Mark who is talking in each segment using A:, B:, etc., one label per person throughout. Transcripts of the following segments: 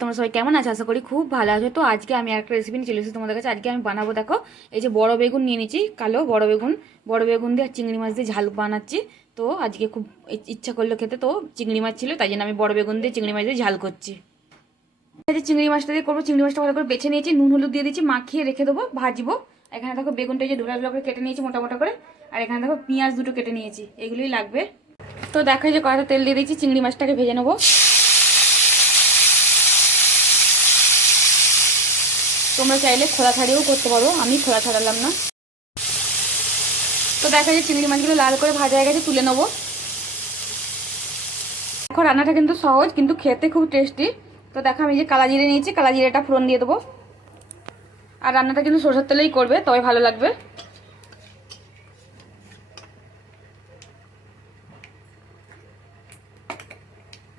A: তোমরা সবাই কেমন আছো? আশা করি খুব ভালো আছো। তো আজকে আমি একটা রেসিপি নিয়ে চলে এসেছি তোমাদের কাছে। আজকে আমি বানাবো, দেখো, এই যে বড় বেগুন নিয়ে নিচ্ছি কালো বড় বেগুন। বড় বেগুন দিয়ে চিংড়ি মাছ দিয়ে ঝাল বানাচ্ছি। তো আজকে খুব ইচ্ছা করল খেতে, তো চিংড়ি মাছ ছিল, তাই জন্য আমি বড় বেগুন দিয়ে চিংড়ি মাছ দিয়ে ঝাল করছি। যে চিংড়ি মাছটা দিয়ে করব, চিংড়ি মাছটা ভালো করে বেছে নিয়েছি, নুন, হলুদ দিয়ে দিচ্ছি মাখিয়ে রেখে দেবো, ভাজবো। এখানে দেখো বেগুনটা যে ঢোলা ঢোলা করে কেটে নিয়েছি, মোটা মোটা করে। আর এখানে দেখো পেঁয়াজ দুটো কেটে নিয়েছি, এগুলোই লাগবে। তো দেখো যে কড়াতে তেল দিয়ে দিচ্ছি চিংড়ি মাছটাকে ভেজে নেব। তোমরা চাইলে খোলা ছাড়িয়েও করতে পারো, আমি খোলা ছাড়ালাম না। তো দেখা যায় চিংড়ি মাছগুলো লাল করে ভাজা হয়ে গেছে, তুলে নেব। এখন রান্নাটা কিন্তু সহজ, কিন্তু খেতে খুব টেস্টি তো দেখো, আমি যে কালা জিরে নিয়েছি, কালা জিরেটা ফোড়ন দিয়ে দেবো। আর রান্নাটা কিন্তু সরষের তেলেই করবে, তবে ভালো লাগবে।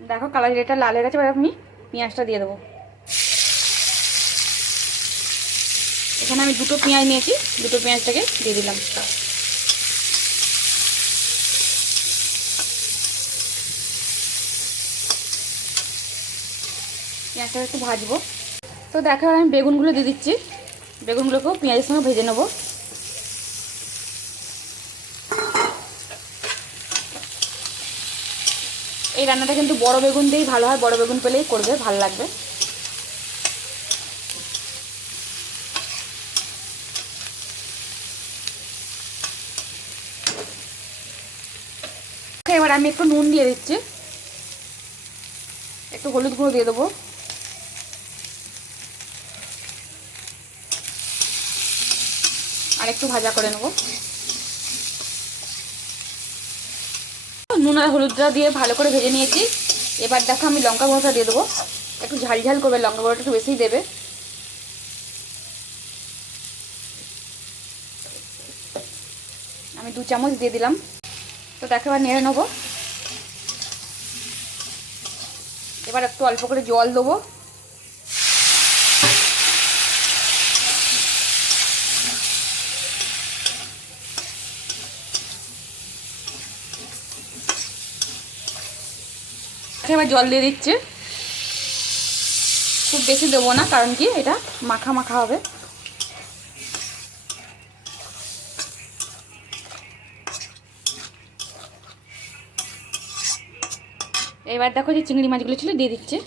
A: দেখো, কালা জিরেটা লাল হয়ে গেছে, এবার আমি পেঁয়াজটা দিয়ে দেবো। এখানে আমি দুটো পেঁয়াজ নিয়েছি, দুটো পেঁয়াজটাকে দিয়ে দিলাম। পেঁয়াজটা একটু ভাজবো। তো দেখো আমি বেগুনগুলো দিয়ে দিচ্ছি। বেগুনগুলোকেও পেঁয়াজের সঙ্গে ভেজে নেব। এই রান্নাটা কিন্তু বড় বেগুন দিয়েই ভালো হয়, বড় বেগুন পেলেই করবে, ভালো লাগবে। এবার আমি একটু নুন দিয়ে দিচ্ছি। একটু হলুদ গুঁড়ো দিয়ে দেবো। আর একটু ভাজা করে নেব। নুন আর হলুদটা দিয়ে ভালো করে ভেজে নিয়েছি। এবার দেখো আমি লঙ্কা গুঁড়োটা দিয়ে দেবো। একটু ঝাল ঝাল করবে, লঙ্কা গুঁড়োটা একটু বেশিই দেবে। আমি দু চামচ দিয়ে দিলাম। তো দেখো, এবার নেড়ে নেব। এবার একটু অল্প করে জল দেবো। এবার জল দিয়ে দিচ্ছে। খুব বেশি দেবো না, কারণ কি এটা মাখা মাখা হবে। এবার দেখো যে চিংড়ি মাছগুলো ছিল, দিয়ে দিচ্ছে।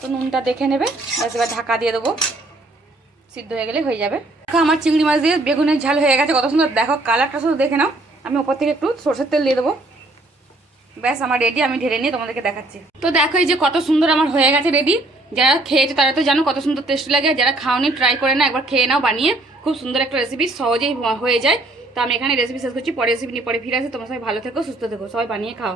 A: তো নুনটা দেখে নেবে এবার ঢাকা দিয়ে দেবো। সিদ্ধ হয়ে গেলে হয়ে যাবে। দেখো আমার চিংড়ি মাছ দিয়ে বেগুনের ঝাল হয়ে গেছে, কত সুন্দর। দেখো কালারটা শুধু দেখে নাও, আমি ওপর থেকে একটু সরষের তেল দিয়ে দেবো। ব্যাস আমার রেডি আমি ঢেলে নিয়ে তোমাদেরকে দেখাচ্ছি। তো দেখো এই যে কত সুন্দর আমার হয়ে গেছে রেডি যারা খেয়েছে তারা তো জানো কত সুন্দর টেস্ট লাগে যারা খাওনি ট্রাই করে না একবার খেয়ে নাও বানিয়ে। খুব সুন্দর একটা রেসিপি সহজেই হয়ে যায়। তো আমি এখানে রেসিপি শেষ করছি, পরে রেসিপি নিয়ে পরে ফিরে আসি। তোমার সবাই ভালো থেকো, সুস্থ থেকো, সবাই বানিয়ে খাও।